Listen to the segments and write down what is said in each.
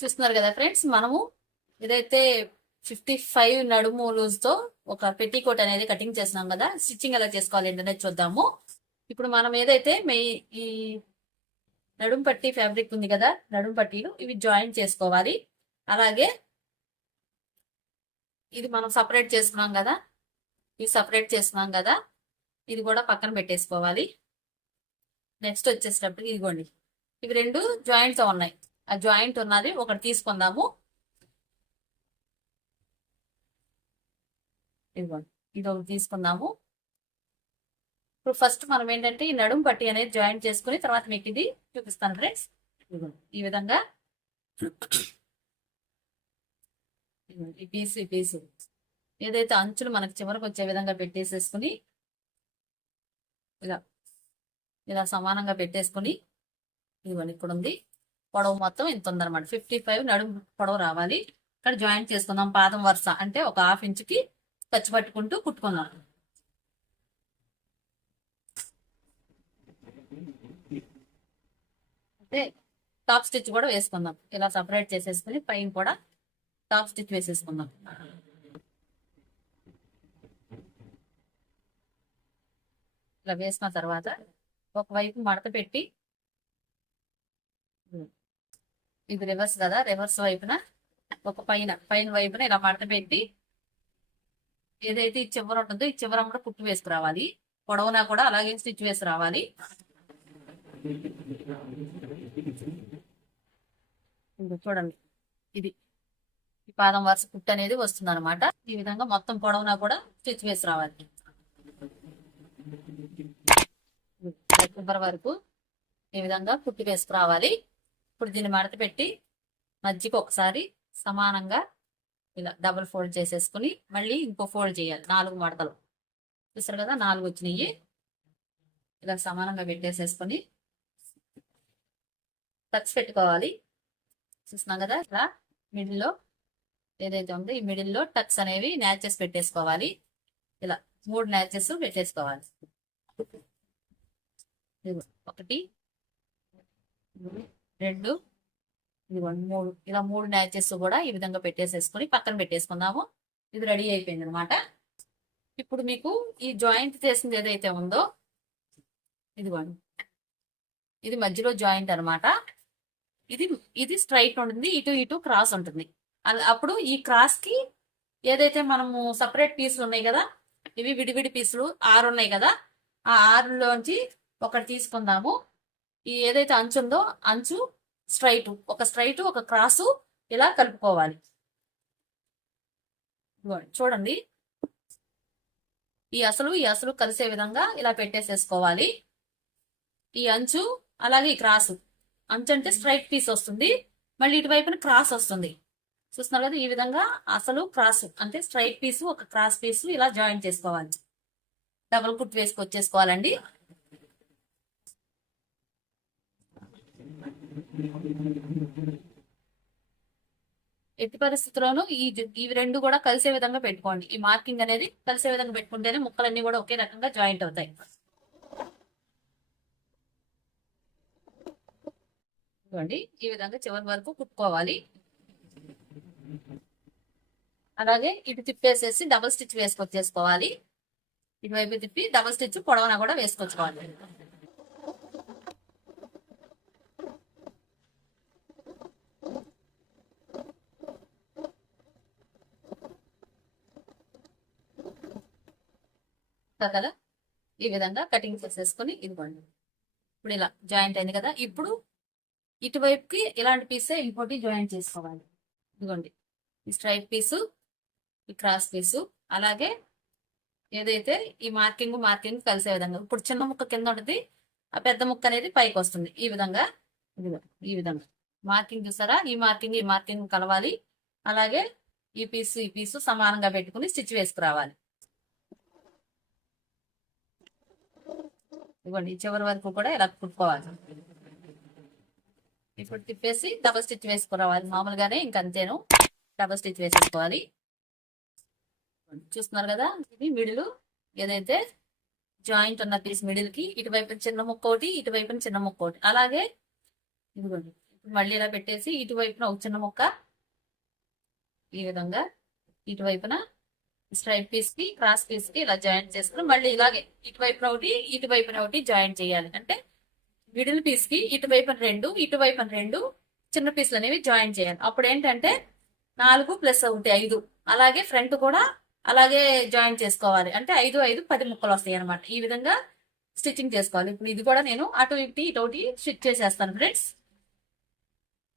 చూస్తున్నారు కదా ఫ్రెండ్స్ మనము ఇదైతే ఫిఫ్టీ ఫైవ్ నడుము లూజ్తో ఒక పెట్టి కోట్ అనేది కటింగ్ చేస్తున్నాం కదా స్టిచ్చింగ్ ఎలా చేసుకోవాలి ఏంటనేది చూద్దాము. ఇప్పుడు మనం ఏదైతే మే ఈ నడుము పట్టి ఫ్యాబ్రిక్ ఉంది కదా నడుము పట్టీలు ఇవి జాయిన్ చేసుకోవాలి. అలాగే ఇది మనం సపరేట్ చేసుకున్నాం కదా ఇది సపరేట్ చేసుకున్నాం కదా ఇది కూడా పక్కన పెట్టేసుకోవాలి. నెక్స్ట్ వచ్చేసేటప్పటికి ఇదిగోండి ఇవి రెండు జాయింట్స్ ఉన్నాయి. జాయింట్ ఉన్నది ఒకటి తీసుకుందాము. ఇదిగోండి ఇది ఒకటి తీసుకుందాము. ఇప్పుడు ఫస్ట్ మనం ఏంటంటే ఈ నడుము పట్టి అనేది జాయింట్ చేసుకుని తర్వాత మీకు ఇది చూపిస్తాను ఫ్రెండ్స్ ఈ విధంగా. ఇదిగోండి, ఈ పీసు ఈ పీసు ఏదైతే అంచులు మనకి చివరికి వచ్చే విధంగా పెట్టేసేసుకుని ఇలా ఇలా సమానంగా పెట్టేసుకుని ఇదిగోండి ఇక్కడ ఉంది పొడవు మొత్తం ఇంత ఉందన్నమాట. ఫిఫ్టీ ఫైవ్ నడుము పొడవు రావాలి. ఇక్కడ జాయింట్ చేసుకుందాం. పాదం వరుస అంటే ఒక హాఫ్ ఇంచుకి ఖర్చు పట్టుకుంటూ కుట్టుకుందాం. అంటే టాప్ స్టిచ్ కూడా వేసుకుందాం. ఇలా సపరేట్ చేసేసుకుని పైన కూడా టాప్ స్టిచ్ వేసేసుకుందాం. ఇలా వేసిన తర్వాత ఒకవైపు మడత పెట్టి ఇది రివర్స్ కదా? రివర్స్ వైపున ఒక పైన పైన వైపున ఇలా మడత పెట్టి ఏదైతే ఈ చివర ఉంటుందో ఈ చివర కూడా కుట్టు వేసుకురావాలి పొడవునా కూడా అలాగే స్టిచ్ వేసి రావాలి. చూడండి. ఇది ఈ పాదం వరుస కుట్టు అనేది వస్తుంది అనమాట ఈ విధంగా మొత్తం పొడవునా కూడా స్టిచ్ వేసి రావాలి. చివరి వరకు ఈ విధంగా కుట్టి వేసుకురావాలి ఇప్పుడు దీన్ని మడత పెట్టి మధ్యకి ఒకసారి సమానంగా ఇలా డబుల్ ఫోల్డ్ చేసేసుకుని మళ్ళీ ఇంకో ఫోల్డ్ చేయాలి. నాలుగు మడతలు. చూస్తారు కదా? నాలుగు వచ్చినాయి. ఇలా సమానంగా పెట్టేసేసుకొని టచ్ పెట్టుకోవాలి. చూస్తున్నాం కదా? ఇలా మిడిల్లో ఏదైతే ఉందో ఈ మిడిల్లో టచ్ అనేవి న్యాచెస్ పెట్టేసుకోవాలి. ఇలా మూడు న్యాచెస్ పెట్టేసుకోవాలి. ఒకటి రెండు ఇదిగోండి మూడు ఇలా మూడు న్యాచెస్ కూడా ఈ విధంగా పెట్టేసేసుకొని పక్కన పెట్టేసుకుందాము. ఇది రెడీ అయిపోయింది అనమాట ఇప్పుడు మీకు ఈ జాయింట్ చేసింది ఏదైతే ఉందో ఇదిగోండి ఇది మధ్యలో జాయింట్ అన్నమాట. ఇది ఇది స్ట్రైట్ ఉంటుంది ఇటు ఇటు క్రాస్ ఉంటుంది. అప్పుడు ఈ క్రాస్కి ఏదైతే మనము సపరేట్ పీసులు ఉన్నాయి కదా ఇవి విడివిడి పీసులు ఆరు ఉన్నాయి కదా ఆ ఆరులోంచి ఒకటి తీసుకుందాము. ఈ ఏదైతే అంచు ఉందో అంచు స్ట్రైట్ ఒక స్ట్రైట్ ఒక క్రాసు ఇలా కలుపుకోవాలి. చూడండి. ఈ అసలు ఈ అసలు కలిసే విధంగా ఇలా పెట్టేసేసుకోవాలి. ఈ అంచు అలాగే ఈ క్రాసు అంచు అంటే స్ట్రైట్ పీస్ వస్తుంది. మళ్ళీ ఇటువైపున క్రాస్ వస్తుంది. చూస్తున్నారు కదా ఈ విధంగా అసలు క్రాస్ అంటే స్ట్రైట్ పీసు ఒక క్రాస్ పీసు ఇలా జాయిన్ చేసుకోవాలి. డబుల్ కుట్ వేసుకొచ్చేసుకోవాలండి. ఎట్టి పరిస్థితుల్లోనూ ఈ ఇవి రెండు కూడా కలిసే విధంగా పెట్టుకోండి. ఈ మార్కింగ్ అనేది కలిసే విధంగా పెట్టుకుంటేనే ముక్కలన్నీ కూడా ఒకే రకంగా జాయింట్ అవుతాయి. ఈ విధంగా చివరి వరకు కుట్టుకోవాలి. అలాగే ఇటు తిప్పేసేసి డబుల్ స్టిచ్ వేసుకొచ్చేసుకోవాలి. ఇటువైపు తిప్పి డబుల్ స్టిచ్ పొడవన కూడా వేసుకొచ్చుకోవాలి. కదా? ఈ విధంగా కటింగ్ చేసేసుకుని ఇదిగోండి ఇప్పుడు ఇలా జాయింట్ అయింది కదా? ఇప్పుడు ఇటువైపుకి ఇలాంటి పీసే ఇంకోటి జాయింట్ చేసుకోవాలి. ఇదిగోండి. ఈ స్ట్రైట్ పీసు ఈ క్రాస్ పీసు అలాగే ఏదైతే ఈ మార్కింగ్ మార్కింగ్ కలిసే విధంగా. ఇప్పుడు చిన్న ముక్క కింద ఉంటుంది ఆ పెద్ద ముక్క అనేది పైకి వస్తుంది. ఈ విధంగా ఈ విధంగా. మార్కింగ్ చూసారా? ఈ మార్కింగ్ ఈ మార్కింగ్ కలవాలి. అలాగే ఈ పీసు ఈ పీసు సమానంగా పెట్టుకుని స్టిచ్ వేసుకురావాలి. ఇవ్వండి చివరి వరకు కూడా ఇలా కుట్టుకోవాలి. ఇప్పుడు తిప్పేసి డబల్ స్టిచ్ వేసుకురావాలి. మామూలుగానే ఇంక అంతేను. డబల్ స్టిచ్ వేసేసుకోవాలి. చూస్తున్నారు కదా ఇది మిడిల్ ఏదైతే జాయింట్ ఉన్న పీస్ మిడిల్కి ఇటువైపు చిన్న ముక్క ఒకటి ఇటువైపు చిన్న ముక్క ఒకటి. అలాగే ఇదిగోండి మళ్ళీ ఇలా పెట్టేసి ఇటువైపున ఒక చిన్న ముక్క. ఈ విధంగా ఇటువైపున స్ట్రైట్ పీస్కి క్రాస్ పీస్కి ఇలా జాయింట్ చేసుకుని మళ్ళీ ఇలాగే ఇటువైపున ఒకటి ఇటువైపున ఒకటి జాయింట్ చేయాలి. అంటే మిడిల్ పీస్కి ఇటువైపున రెండు ఇటువైపున రెండు చిన్న పీస్లు అనేవి జాయిన్ చేయాలి. అప్పుడు ఏంటంటే నాలుగు ప్లస్ ఒకటి ఐదు. అలాగే ఫ్రంట్ కూడా అలాగే జాయిన్ చేసుకోవాలి. అంటే ఐదు ఐదు పది ముక్కలు వస్తాయి అనమాట ఈ విధంగా స్టిచ్చింగ్ చేసుకోవాలి. ఇప్పుడు ఇది కూడా నేను అటు ఇటు ఇటు ఒకటి స్టిచ్ చేసేస్తాను ఫ్రెండ్స్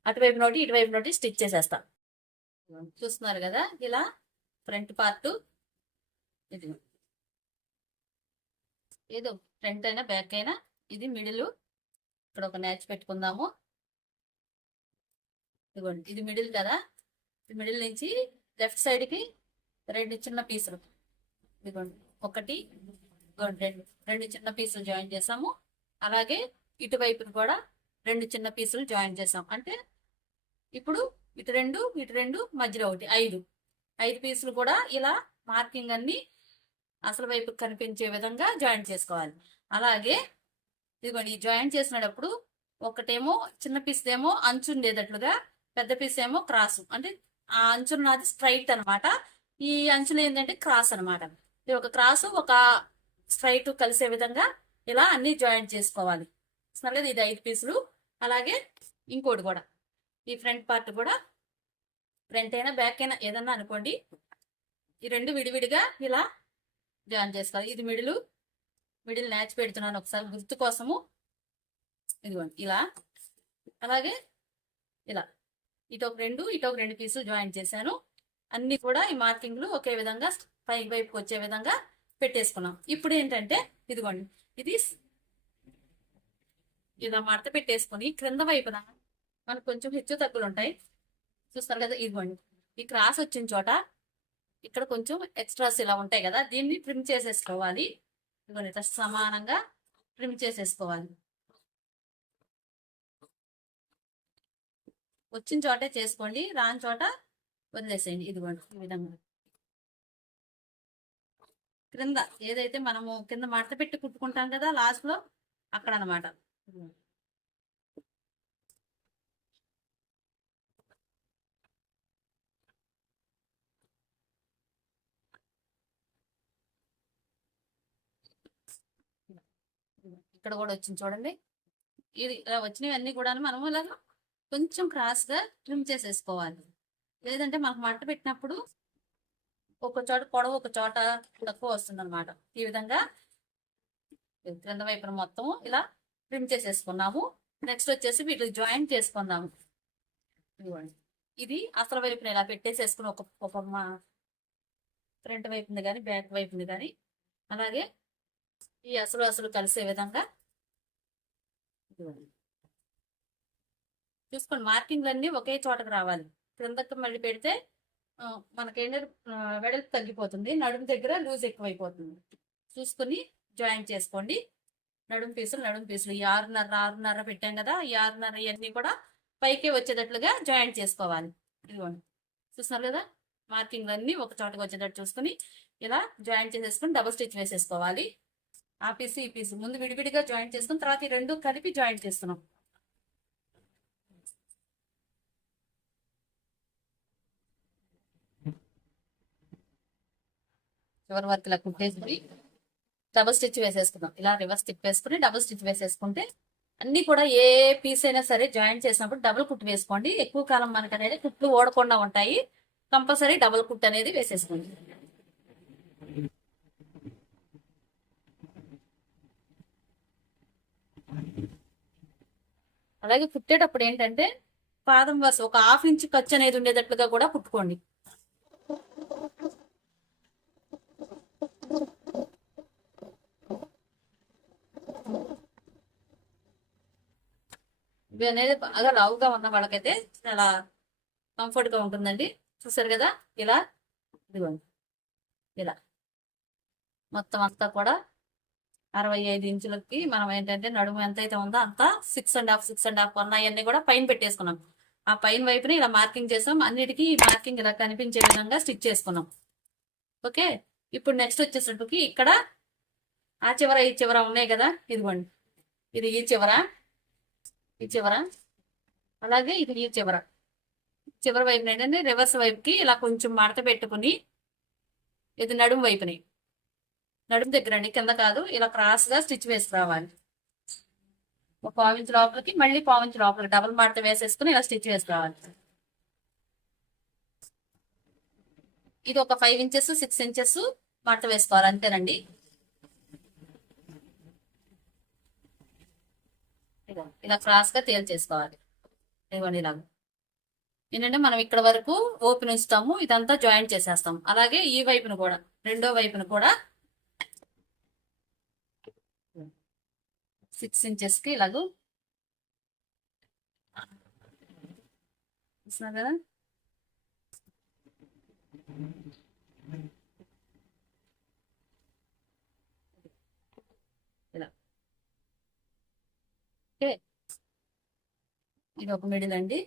అటువైపు నోటి ఇటువైపు నోటి స్టిచ్ చేసేస్తాను. చూస్తున్నారు కదా? ఇలా ఫ్రంట్ పార్ట్ ఇది. ఏదో ఫ్రంట్ అయినా బ్యాక్ అయినా ఇది మిడిల్. ఇక్కడ ఒక మ్యాచ్ పెట్టుకుందాము. ఇదిగోండి ఇది మిడిల్ కదా? మిడిల్ నుంచి లెఫ్ట్ సైడ్కి రెండు చిన్న పీసులు. ఇదిగోండి ఒకటి రెండు రెండు చిన్న పీసులు జాయిన్ చేసాము. అలాగే ఇటువైపును కూడా రెండు చిన్న పీసులు జాయిన్ చేసాం. అంటే ఇప్పుడు ఇటు రెండు ఇటు రెండు మధ్యలో ఒకటి ఐదు. ఐదు పీసులు కూడా ఇలా మార్కింగ్ అన్ని అసలు వైపు కనిపించే విధంగా జాయిన్ చేసుకోవాలి. అలాగే ఇదిగోండి జాయింట్ జాయిన్ చేసినప్పుడు ఒకటేమో చిన్న పీస్ ఏమో అంచు ఉండేటట్లుగా పెద్ద పీస్ ఏమో క్రాస్. అంటే ఆ అంచు నాది స్ట్రైట్ అనమాట ఈ అంచులు ఏంటంటే క్రాస్ అనమాట ఇది ఒక క్రాస్ ఒక స్ట్రైట్ కలిసే విధంగా ఇలా అన్ని జాయిన్ చేసుకోవాలి. చూస్తున్నారు ఇది ఐదు పీసులు. అలాగే ఇంకోటి కూడా ఈ ఫ్రంట్ పార్ట్ కూడా ఫ్రంట్ అయినా బ్యాక్ అయినా ఏదన్నా అనుకోండి ఈ రెండు విడివిడిగా ఇలా జాయిన్ చేసుకోవాలి ఇది మిడిల్ మిడిల్ మ్యాచ్ పెడుతున్నాను ఒకసారి గుర్తు కోసము. ఇదిగోండి ఇలా. అలాగే ఇలా. ఇటు ఒక రెండు ఇటు ఒక రెండు పీసులు జాయిన్ చేశాను. అన్ని కూడా ఈ మార్కింగ్లు ఒకే విధంగా పై వైపుకి వచ్చే విధంగా పెట్టేసుకున్నాం. ఇప్పుడు ఏంటంటే ఇదిగోండి ఇది ఇలా మడత పెట్టేసుకొని క్రింద వైపున మనకు కొంచెం హెచ్చు తగ్గులు ఉంటాయి చూస్తారు కదా ఇదిగోండి. ఈ క్రాస్ వచ్చిన చోట ఇక్కడ కొంచెం ఎక్స్ట్రాస్ ఇలా ఉంటాయి కదా దీన్ని ట్రిమ్ చేసేసుకోవాలి. ఇదిగోండి ఇట్లా సమానంగా ట్రిమ్ చేసేసుకోవాలి. వచ్చిన చోటే చేసుకోండి రాని చోట వదిలేసేయండి. ఇదిగోండి ఈ విధంగా. క్రింద ఏదైతే మనము కింద మడత పెట్టి కుట్టుకుంటాం కదా లాస్ట్లో అక్కడ అనమాట ఇక్కడ కూడా వచ్చింది చూడండి. ఇది ఇలా వచ్చినవన్నీ కూడా మనము ఇలా కొంచెం క్రాస్గా ట్రిమ్ చేసేసుకోవాలి. లేదంటే మనకు మంట పెట్టినప్పుడు ఒక చోట పొడవు ఒక చోట తక్కువ వస్తుంది అనమాట ఈ విధంగా క్రింద వైపున మొత్తం ఇలా ట్రిమ్ చేసేసుకున్నాము. నెక్స్ట్ వచ్చేసి వీటికి జాయింట్ చేసుకున్నాము ఇది అసలు వైపున ఇలా పెట్టేసేసుకుని ఒక ఒక ఫ్రంట్ వైపుని కానీ బ్యాక్ వైపుని కానీ అలాగే ఈ అసలు అసలు కలిసే విధంగా చూసుకోండి. మార్కింగ్లు అన్ని ఒకే చోటకు రావాలి. క్రిందకి మళ్ళీ పెడితే మనకి మనకేంటంటే వెడల్పు తగ్గిపోతుంది. నడుము దగ్గర లూజ్ ఎక్కువైపోతుంది. చూసుకుని జాయిన్ చేసుకోండి. నడుము పీసులు నడుము పీసులు. ఈ ఆరున్నర ఆరున్నర పెట్టాం కదా ఈ ఆరున్నర ఇవన్నీ కూడా పైకే వచ్చేటట్లుగా జాయిన్ చేసుకోవాలి. ఇదిగోండి. చూస్తున్నారు కదా? మార్కింగ్లన్నీ ఒక చోటకి వచ్చేటట్టు చూసుకుని ఇలా జాయిన్ చేసేసుకుని డబుల్ స్టిచ్ వేసేసుకోవాలి. ఆ పీస్ ఈ పీస్ ముందు విడివిడిగా జాయిన్ చేసుకుని తర్వాత ఈ రెండు కలిపి జాయిన్ చేస్తున్నాం. చివరి వరకు ఇలా కుట్టేసుకుని డబుల్ స్టిచ్ వేసేసుకుందాం. ఇలా రివర్స్ తిప్పేసుకుని వేసుకుని డబుల్ స్టిచ్ వేసేసుకుంటే అన్ని కూడా ఏ పీస్ అయినా సరే జాయిన్ చేసినప్పుడు డబుల్ కుట్టు వేసుకోండి. ఎక్కువ కాలం మనకు అనేది కుట్లు ఓడకుండా ఉంటాయి. కంపల్సరీ డబుల్ కుట్ అనేది వేసేసుకోండి. అలాగే కుట్టేటప్పుడు ఏంటంటే పాదం వరుస ఒక హాఫ్ ఇంచ్ ఖర్చు అనేది ఉండేటట్లుగా కూడా కుట్టుకోండి. ఇవి అనేది బాగా లావుగా ఉన్న వాళ్ళకైతే చాలా కంఫర్ట్గా ఉంటుందండి. చూసారు కదా? ఇలా ఇదిగోండి. ఇలా. మొత్తం అంతా కూడా అరవై ఐదు ఇంచులకి మనం ఏంటంటే నడుము ఎంత అయితే ఉందో అంతా six and half six and half ఉన్నాయన్నీ కూడా పైన పెట్టేసుకున్నాం. ఆ పైన వైపున ఇలా మార్కింగ్ చేసాం. అన్నిటికీ ఈ మార్కింగ్ ఇలా కనిపించే విధంగా స్టిచ్ చేసుకున్నాం. ఓకే? ఇప్పుడు నెక్స్ట్ వచ్చేసరికి ఇక్కడ ఆ చివర ఈ చివర ఉన్నాయి కదా? ఇదిగోండి. ఇది ఈ చివర ఈ చివర అలాగే ఇది ఈ చివర. చివరి వైపు ఏంటంటే రివర్స్ వైపుకి ఇలా కొంచెం మడత పెట్టుకుని ఇది నడుము వైపుని. నడుము దగ్గర అండి కింద కాదు ఇలా క్రాస్గా స్టిచ్ రావాలి ఒక పావించి లోపలికి మళ్ళీ పావించి లోపలికి డబుల్ మడత వేసేసుకుని ఇలా స్టిచ్ రావాలి ఇది ఒక ఫైవ్ ఇంచెస్ సిక్స్ ఇంచెస్ మడత వేసుకోవాలి అంతేనండి. ఇలా క్రాస్గా తేల్చేసుకోవాలి ఇవ్వండి ఇలాగ ఏంటంటే మనం ఇక్కడ వరకు ఓపెన్ ఇస్తాము ఇదంతా జాయింట్ చేసేస్తాం అలాగే ఈ వైపును కూడా రెండో వైపును కూడా సిక్స్ ఇంచెస్కి ఇలాగూ చూస్తున్నారు కదా? ఓకే. ఇది ఒక మిడిల్ అండి.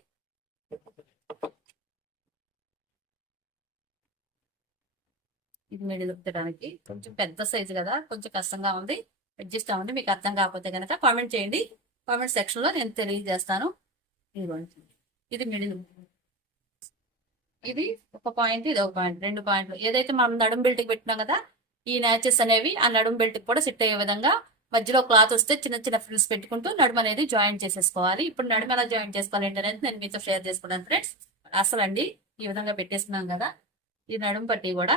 ఇది మిడిల్ ఉప్పడానికి కొంచెం పెద్ద సైజు కదా? కొంచెం కష్టంగా ఉంది. అడ్జస్ట్ అవ్వండి మీకు అర్థం కాకపోతే కనుక కామెంట్ చేయండి. కామెంట్ సెక్షన్లో నేను తెలియజేస్తాను. ఇదిగోండి. ఇది మిడిల్. ఇది ఒక పాయింట్ ఇది ఒక పాయింట్ రెండు పాయింట్లు ఏదైతే మనం నడుం బెల్ట్కి పెట్టినాం కదా ఈ న్యాచెస్ అనేవి ఆ నడుం బెల్ట్కి కూడా సెట్ అయ్యే విధంగా మధ్యలో క్లాత్ వస్తే చిన్న చిన్న ఫ్రిల్స్ పెట్టుకుంటూ నడుము అనేది జాయిన్ చేసేసుకోవాలి. ఇప్పుడు నడుము ఎలా జాయిన్ చేసుకోవాలి అనేది నేను మీతో షేర్ చేసుకున్నాను ఫ్రెండ్స్ అసలు అండి ఈ విధంగా పెట్టేస్తున్నాం కదా ఈ నడుము పట్టి కూడా.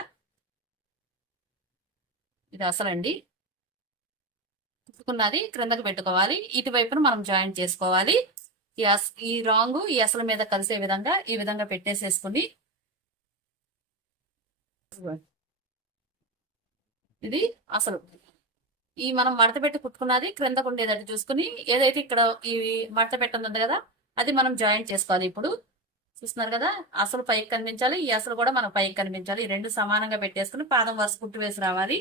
ఇది అసలండి కుట్టుకున్నది క్రిందకి పెట్టుకోవాలి. ఇటువైపున మనం జాయిన్ చేసుకోవాలి. ఈ అస్ ఈ రాంగ్ ఈ అసలు మీద కలిసే విధంగా ఈ విధంగా పెట్టేసేసుకుని ఇది అసలు. ఈ మనం మడత పెట్టి కుట్టుకున్నది క్రిందకు ఉండేటట్టు చూసుకుని ఏదైతే ఇక్కడ ఈ మడత పెట్టనుంది ఉంది కదా అది మనం జాయిన్ చేసుకోవాలి ఇప్పుడు. చూస్తున్నారు కదా అసలు పైకి కనిపించాలి ఈ అసలు కూడా మనం పైకి కనిపించాలి. ఈ రెండు సమానంగా పెట్టేసుకుని పాదం వరుస కుట్టు వేసి రావాలి.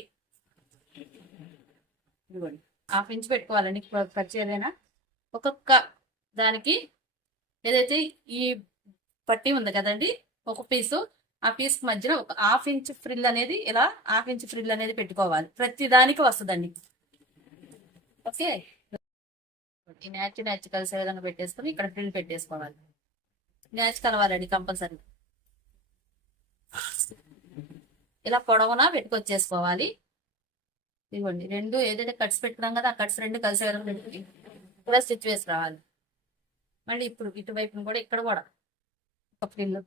ఇదిగోండి. హాఫ్ ఇంచ్ పెట్టుకోవాలండి ఖర్చు ఏదైనా ఒక్కొక్క దానికి ఏదైతే ఈ పట్టి ఉంది కదండి ఒక పీసు ఆ పీస్ మధ్యలో ఒక హాఫ్ ఇంచ్ ఫ్రిల్ అనేది ఇలా హాఫ్ ఇంచ్ ఫ్రిల్ అనేది పెట్టుకోవాలి. ప్రతి దానికి వస్తుందండి. ఓకే? ఈ న్యాచ్ న్యాచ్ కలిసే విధంగా పెట్టేసుకొని ఇక్కడ ఫ్రిల్ పెట్టేసుకోవాలి. న్యాచ్ కలవాలండి కంపల్సరీ. ఇలా పొడవునా పెట్టుకొచ్చేసుకోవాలి. ఇవ్వండి రెండు ఏదైతే కట్స్ పెట్టుకున్నాం కదా ఆ కట్స్ రెండు కలిసే విధంగా పెట్టుకుని ఇలా స్టిచ్ వేసి రావాలి. మళ్ళీ ఇప్పుడు ఇటువైపున కూడా ఇక్కడ కూడా. ఒక ఫ్రిల్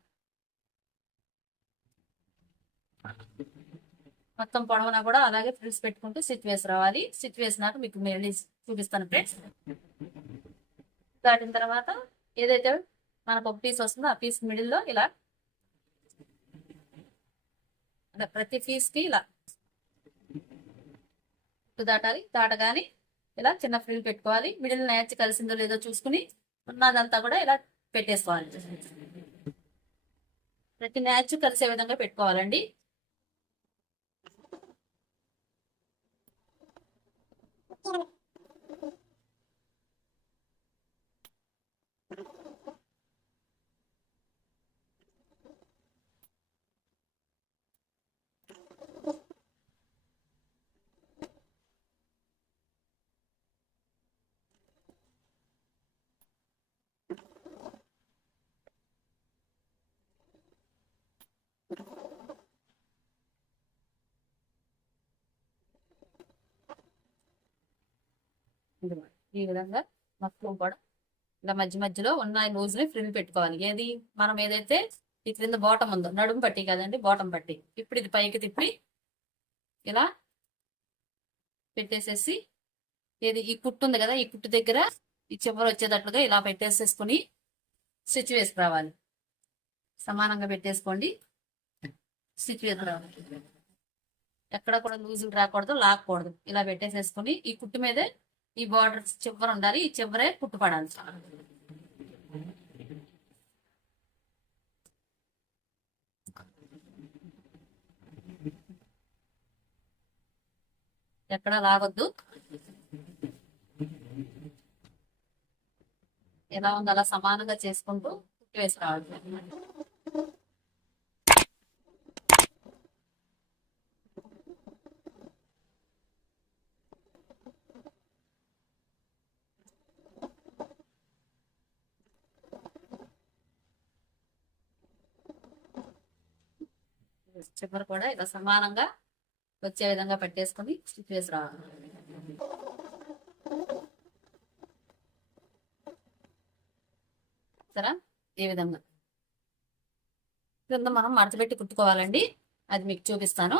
మొత్తం పొడవునా కూడా అలాగే ఫ్రిల్స్ పెట్టుకుంటూ స్టిచ్ వేసి రావాలి. స్టిచ్ వేసినాక మీకు మళ్ళీ చూపిస్తాను ఫ్రెండ్స్ దాటిన తర్వాత ఏదైతే మనకు ఒక పీస్ వస్తుందో ఆ పీస్ మిడిల్లో ఇలా. ప్రతి పీస్కి ఇలా. ఇటు దాటాలి దాటగాని ఇలా చిన్న ఫ్రిల్ పెట్టుకోవాలి. మిడిల్ నేర్చి కలిసిందో లేదో చూసుకుని ఉన్నదంతా కూడా ఇలా పెట్టేసుకోవాలి. ప్రతి న్యాచ్ కలిసే విధంగా పెట్టుకోవాలండి. ఇదిగో ఈ విధంగా మొత్తం కూడా ఇలా మధ్య మధ్యలో ఉన్న లూజ్ని ఫ్రిల్ పెట్టుకోవాలి. ఏది? మనం ఏదైతే ఈ క్రింద బాటం ఉందో నడుము పట్టి కదండి బాటం పట్టి. ఇప్పుడు ఇది పైకి తిప్పి ఇలా పెట్టేసేసి ఏది? ఈ కుట్టు ఉంది కదా ఈ కుట్టు దగ్గర ఈ చివరి వచ్చేటట్లుగా ఇలా పెట్టేసేసుకుని స్టిచ్ వేసుకురావాలి. సమానంగా పెట్టేసుకోండి. స్టిచ్ వేసుకురావాలి. ఎక్కడ కూడా లూజులు రాకూడదు లాక్కూడదు. ఇలా పెట్టేసేసుకుని ఈ కుట్టు మీదే ఈ బార్డర్ చివర ఉండాలి ఈ చివరే పుట్టుపడాలి. ఎక్కడ లాగొద్దు. ఎలా ఉందో అలా సమానంగా చేసుకుంటూ పుట్టి వేసి రావాలి చివరి కూడా. ఇలా సమానంగా వచ్చే విధంగా పెట్టేసుకొని స్టిచ్ వేసి రావాలి. సరే? ఈ విధంగా. కింద మనం మడతపెట్టి కుట్టుకోవాలండి. అది మీకు చూపిస్తాను.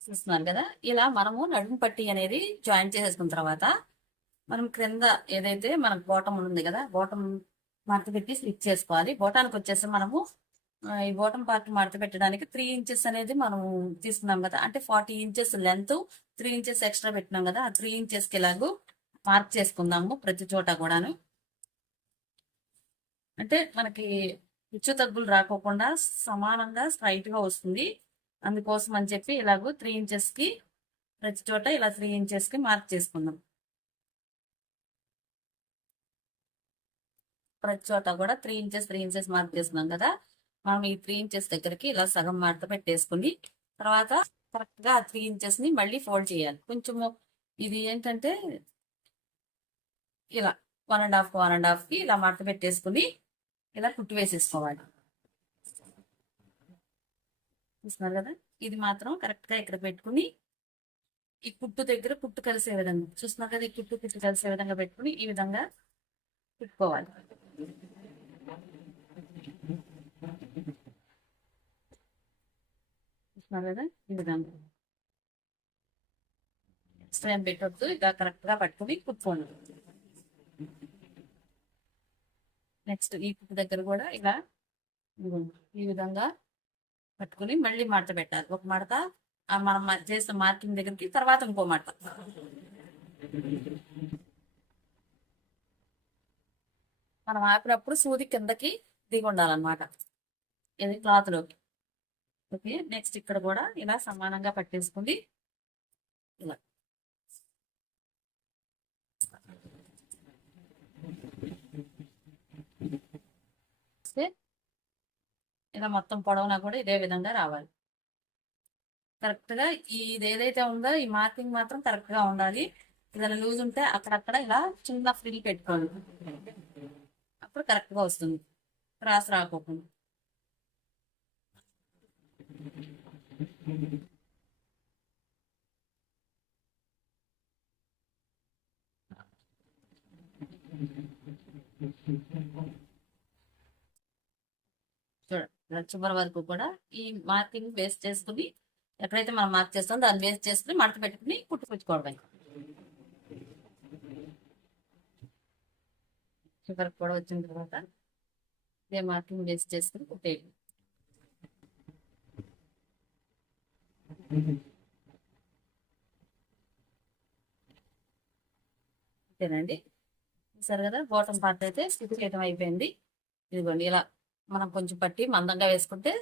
చూస్తున్నారు కదా? ఇలా మనము నడుము పట్టి అనేది జాయిన్ చేసేసుకున్న తర్వాత మనం క్రింద ఏదైతే మనకు బోటం ఉంది కదా బోటం మడత పెట్టి చేసుకోవాలి. బోటానికి వచ్చేసి మనము ఈ బోటం పార్ట్ మడత పెట్టడానికి త్రీ ఇంచెస్ అనేది మనం తీసుకున్నాం కదా. అంటే forty inches length three inches extra పెట్టినాం కదా. ఆ త్రీ ఇంచెస్కి ఎలాగో మార్క్ చేసుకుందాము ప్రతి చోట కూడాను. అంటే మనకి హెచ్చు తగ్గులు రాకోకుండా సమానంగా స్ట్రైట్గా వస్తుంది. అందుకోసం అని చెప్పి ఇలాగూ త్రీ ఇంచెస్కి ప్రతి చోట ఇలా త్రీ ఇంచెస్కి మార్క్ చేసుకుందాం. ప్రతి చోట కూడా three inches three inches mark చేసుకున్నాం కదా. మనం ఈ త్రీ ఇంచెస్ దగ్గరికి ఇలా సగం మడత పెట్టేసుకుని తర్వాత కరెక్ట్గా ఆ త్రీ ఇంచెస్ని మళ్ళీ ఫోల్డ్ చేయాలి. కొంచెము ఇది ఏంటంటే ఇలా one and half one and హాఫ్కి ఇలా మడత పెట్టేసుకుని ఇలా కుట్టు వేసేసుకోవాలి. చూస్తున్నారు కదా? ఇది మాత్రం కరెక్ట్గా ఇక్కడ పెట్టుకుని ఈ కుట్టు దగ్గర కుట్టు కలిసే విధంగా చూస్తున్నారు కదా? ఈ కుట్టు కుట్టు కలిసే విధంగా పెట్టుకుని ఈ విధంగా కుట్టుకోవాలి. చూస్తున్నారు కదా ఈ విధంగా. స్ట్రెయిన్ పెట్టొద్దు ఇక కరెక్ట్గా పట్టుకుని కుట్టుకోండి నెక్స్ట్ ఈ కుట్టు దగ్గర కూడా ఇలా ఈ విధంగా పట్టుకుని మళ్ళీ మడత పెట్టాలి. ఒక మడత మనం చేసిన మార్కింగ్ దగ్గరికి తర్వాత ఇంకో మడత. మనం ఆపినప్పుడు సూది కిందకి దిగి ఉండాలన్నమాట. ఇది క్లాత్లోకి ఓకే నెక్స్ట్ ఇక్కడ కూడా ఇలా సమానంగా పట్టేసుకుంది. ఇలా ఇలా మొత్తం పొడవునా కూడా ఇదే విధంగా రావాలి. కరెక్ట్గా ఇది ఏదైతే ఉందో ఈ మార్కింగ్ మాత్రం కరెక్ట్గా ఉండాలి. ఏదైనా లూజ్ ఉంటే అక్కడక్కడ ఇలా చిన్న ఫ్రిల్ పెట్టుకోవాలి. అప్పుడు కరెక్ట్గా వస్తుంది. క్రాస్ రాకోకుండా. చివరి వరకు కూడా ఈ మార్కింగ్ బేస్ చేసుకుని ఎక్కడైతే మనం మార్క్ చేస్తాం దాన్ని బేస్ చేసుకుని మడత పెట్టుకుని కుట్టుకొచ్చుకోవడం చివరికి కూడా వచ్చిన తర్వాత ఇదే మార్కింగ్ బేస్ చేసుకుని కుట్టేయండి అంతేనండి సరే కదా బాటమ్ పార్ట్ అయితే స్టిచ్ చేయడం అయిపోయింది. ఇదిగోండి ఇలా మనం కొంచెం పట్టి మందంగా వేసుకుంటే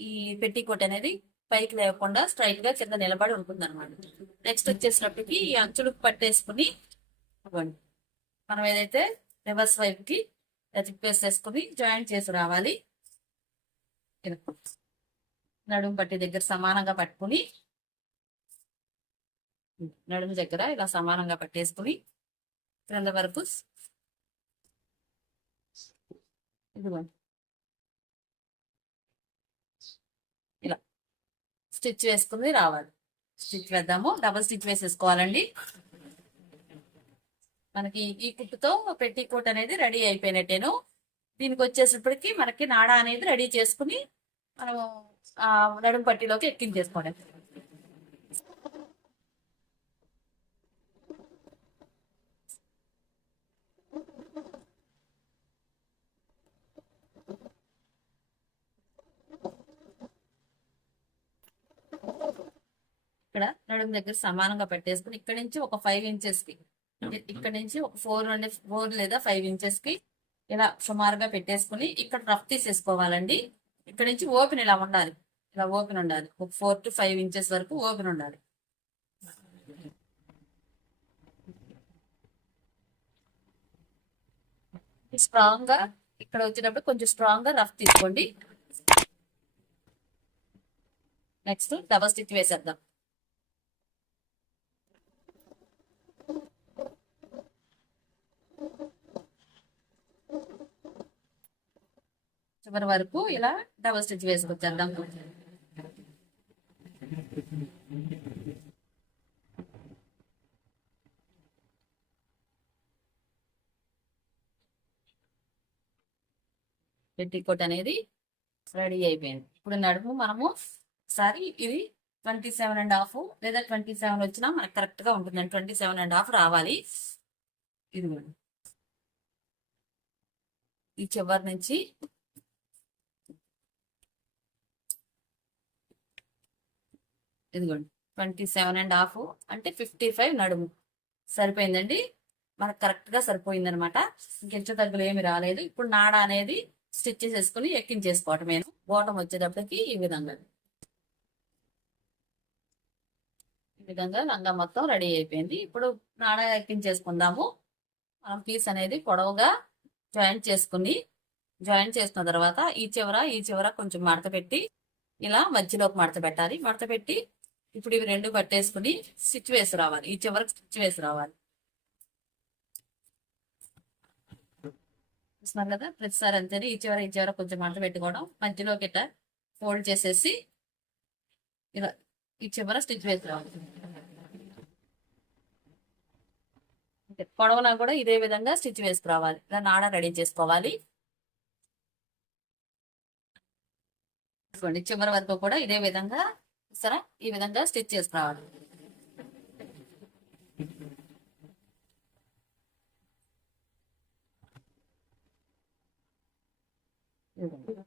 ఈ పెట్టి కోట్ అనేది పైకి లేకుండా స్ట్రైట్గా కింద నిలబడి ఉంటుంది అనమాట నెక్స్ట్ వచ్చేసినప్పటికి ఈ అంచులు పట్టేసుకుని ఇవ్వండి మనం ఏదైతే రివర్స్ వైపు కి తిప్పేసేసుకుని జాయింట్ చేసి రావాలి. ఇలా. నడుము పట్టి దగ్గర సమానంగా పట్టుకుని నడుము దగ్గర ఇలా సమానంగా పట్టేసుకుని క్రింద వరకు ఇదిగో ఇలా స్టిచ్ వేసుకుని రావాలి. స్టిచ్ వేద్దాము డబల్ స్టిచ్ వేసేసుకోవాలండి. మనకి ఈ కుట్టుతో పెట్టి కోట్ అనేది రెడీ అయిపోయినట్టేను. దీనికి వచ్చేటప్పటికి మనకి నాడ అనేది రెడీ చేసుకుని మనం నడుము పట్టిలోకి ఎక్కించేసుకోవడం ఇక్కడ నడుము దగ్గర సమానంగా పెట్టేసుకుని ఇక్కడ నుంచి ఒక ఫైవ్ ఇంచెస్కి ఇక్కడ నుంచి ఒక ఫోర్ అండ్ ఫోర్ లేదా ఫైవ్ ఇంచెస్కి ఇలా సుమారుగా పెట్టేసుకుని ఇక్కడ రఫ్ తీసేసుకోవాలండి. ఇక్కడ నుంచి ఓపెన్ ఇలా ఉండాలి. ఇలా ఓపెన్ ఉండాలి. ఒక ఫోర్ టు ఫైవ్ ఇంచెస్ వరకు ఓపెన్ ఉండాలి. స్ట్రాంగ్గా ఇక్కడ వచ్చినప్పుడు కొంచెం స్ట్రాంగ్గా రఫ్ తీసుకోండి. నెక్స్ట్ డబల్ స్టిచ్ వేసేద్దాం. చివరి వరకు ఇలా డబల్ స్టిచ్ వేసుకొచ్చేద్దాం. పెట్టికోట్ అనేది రెడీ అయిపోయింది. ఇప్పుడు నడుము మనము సారీ ఇది ట్వంటీ సెవెన్ అండ్ హాఫ్ లేదా ట్వంటీ సెవెన్ వచ్చినా మనకు కరెక్ట్గా ఉంటుందండి ట్వంటీ సెవెన్ అండ్ హాఫ్ రావాలి. ఇది ఈ చివరి నుంచి ఇదిగోండి. ట్వంటీ సెవెన్ అండ్ హాఫ్ అంటే ఫిఫ్టీ ఫైవ్ నడుము. సరిపోయిందండి? మనకు కరెక్ట్గా సరిపోయిందనమాట ఇంకెంచో తగ్గులు ఏమి రాలేదు. ఇప్పుడు నాడ అనేది స్టిచ్ చేసేసుకుని ఎక్కించేసుకోవటం నేను బోటం వచ్చేటప్పటికి ఈ విధంగా. ఈ విధంగా లంగా మొత్తం రెడీ అయిపోయింది. ఇప్పుడు నాడ ఎక్కించేసుకుందాము మనం పీస్ అనేది పొడవుగా జాయింట్ చేసుకుని జాయింట్ చేసుకున్న తర్వాత ఈ చివర ఈ చివర కొంచెం మడత పెట్టి ఇలా మధ్యలోకి మడత పెట్టాలి. మడత పెట్టి ఇప్పుడు ఇవి రెండు పట్టేసుకుని స్టిచ్ వేసి రావాలి. ఈ చివరకు స్టిచ్ వేసి రావాలి. చూస్తున్నారు కదా ప్రతిసారి అంతేనే ఈ చివర ఈ చివర కొంచెం మంట పెట్టుకోవడం మధ్యలోకి గిట్ట ఫోల్డ్ చేసేసి ఇలా ఈ చివర స్టిచ్ వేసి రావాలి. పొడవునా కూడా ఇదే విధంగా స్టిచ్ వేసుకురావాలి ఇలా నాడ రెడీ చేసుకోవాలి. చివరి వరకు కూడా ఇదే విధంగా సరే ఈ విధంగా స్టిచ్ చేసుకురావాలి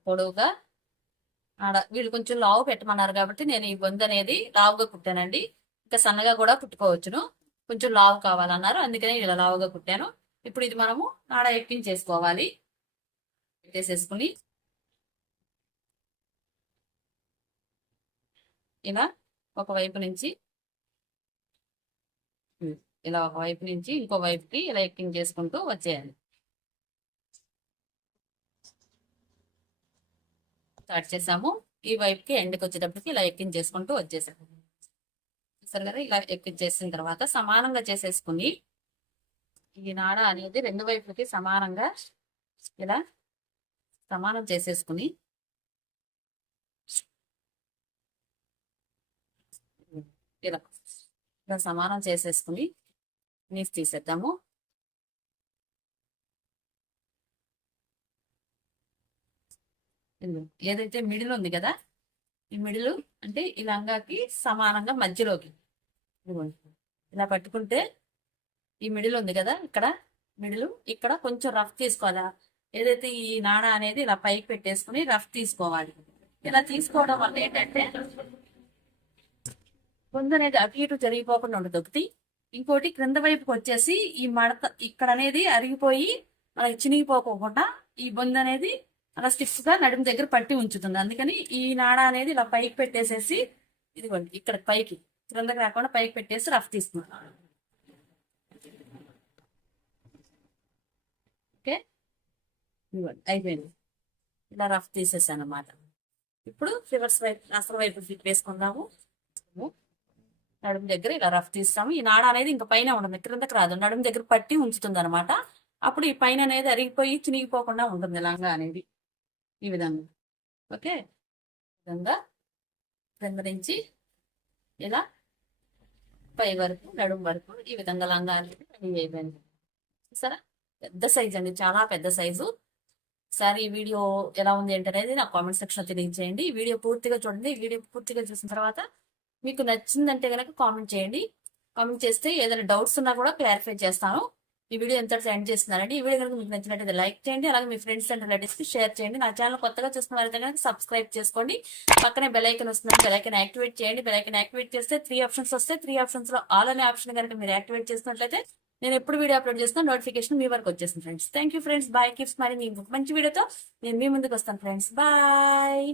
పొడవుగా ఆడ వీళ్ళు కొంచెం లావు పెట్టమన్నారు కాబట్టి నేను ఈ బొంద అనేది లావుగా కుట్టానండి. ఇంకా సన్నగా కూడా కుట్టుకోవచ్చును. కొంచెం లావు కావాలన్నారు. అందుకనే ఇలా లావుగా కుట్టాను. ఇప్పుడు ఇది మనము ఆడ ఎక్కించేసుకోవాలి. పెట్టేసేసుకుని ఇలా ఒక వైపు నుంచి ఇలా ఒక వైపు నుంచి ఇంకో వైపుకి ఇలా ఎక్కించేసుకుంటూ వచ్చేయాలి. స్టార్ట్ చేసాము. ఈ వైపుకి ఎండ్కి వచ్చేటప్పటికి ఇలా ఎక్కించేసుకుంటూ వచ్చేసాము. చూసారు కదా ఇలా ఎక్కించేసిన తర్వాత సమానంగా చేసేసుకుని ఈ నాడ అనేది రెండు వైపులకి సమానంగా ఇలా సమానం చేసేసుకుని ఇలా ఇలా సమానం చేసేసుకుని నీస్ తీసేద్దాము. ఏదైతే మిడిల్ ఉంది కదా ఈ మిడిల్ అంటే ఈ లంగాకి సమానంగా మధ్యలోకి. ఇలా పట్టుకుంటే ఈ మిడిల్ ఉంది కదా ఇక్కడ మిడిల్ ఇక్కడ కొంచెం రఫ్ తీసుకోవాలా? ఏదైతే ఈ నాడ అనేది ఇలా పైకి పెట్టేసుకుని రఫ్ తీసుకోవాలి. ఇలా తీసుకోవడం వల్ల ఏంటంటే పొందు అనేది అటు ఇటు జరిగిపోకుండా ఉండదు. ఒకటి ఇంకోటి క్రింద వైపుకి వచ్చేసి ఈ మడత ఇక్కడ అనేది అరిగిపోయి మనకి చినిగిపోకుండా ఈ బొందు అనేది అలా స్టిఫ్గా నడుము దగ్గర పట్టి ఉంచుతుంది. అందుకని ఈ నాడ అనేది ఇలా పైకి పెట్టేసేసి ఇదిగోండి ఇక్కడ పైకి క్రిందకి రాకుండా పైకి పెట్టేసి రఫ్ తీసుకున్నాను ఓకే? ఇదిగోండి అయిపోయింది. ఇలా రఫ్ తీసేసాను అన్నమాట. ఇప్పుడు రివర్స్ వైపు అసలు వైపు ఫిట్ వేసుకుందాము. నడుము దగ్గర ఇలా రఫ్ తీస్తాము. ఈ నాడ అనేది ఇంకా పైన ఉండదు క్రిందకి రాదు. నడుము దగ్గర పట్టి ఉంచుతుంది అనమాట అప్పుడు ఈ పైన అనేది అరిగిపోయి చినిగిపోకుండా ఉంటుంది లంగా అనేది. ఈ విధంగా. ఓకే? విధంగా క్రింద నుంచి ఇలా పై వరకు నడుము వరకు ఈ విధంగా లంగా అనేది రెడీ అయిపోయింది సరే పెద్ద సైజ్ అండి చాలా పెద్ద సైజు. సార్ ఈ వీడియో ఎలా ఉంది ఏంటనేది నా కామెంట్ సెక్షన్ తెలియజేయండి. ఈ వీడియో పూర్తిగా చూడండి. ఈ వీడియో పూర్తిగా చూసిన తర్వాత మీకు నచ్చిందంటే కనుక కామెంట్ చేయండి. కామెంట్ చేస్తే ఏదైనా డౌట్స్ ఉన్నా కూడా క్లారిఫై చేస్తాను. ఈ వీడియో ఎంత సెండ్ చేస్తున్నారండి ఈ వీడియో కనుక మీకు నచ్చినట్టయితే లైక్ చేయండి అలాగే మీ ఫ్రెండ్స్ అండ్ రిలేటివ్స్కి షేర్ చేయండి. నా ఛానల్ కొత్తగా చూస్తున్న వారైతే కనుక సబ్స్క్రైబ్ చేసుకోండి. పక్కనే బెల్ ఐకన్ వస్తుంది బెల్ ఐకన్ యాక్టివేట్ చేయండి. బెల్ ఐకన్ యాక్టివేట్ చేస్తే త్రీ ఆప్షన్స్ వస్తే త్రీ ఆప్షన్స్లో ఆల్ అనే ఆప్షన్ కనుక మీరు యాక్టివేట్ చేసినట్లయితే నేను ఎప్పుడు వీడియో అప్లోడ్ చేస్తున్నా నోటిఫికేషన్ మీ వరకు వచ్చేస్తుంది friends. Thank you friends. Bye కిప్స్ మరి మీ మంచి వీడియోతో నేను మీ ముందుకు వస్తాను ఫ్రెండ్స్. బాయ్.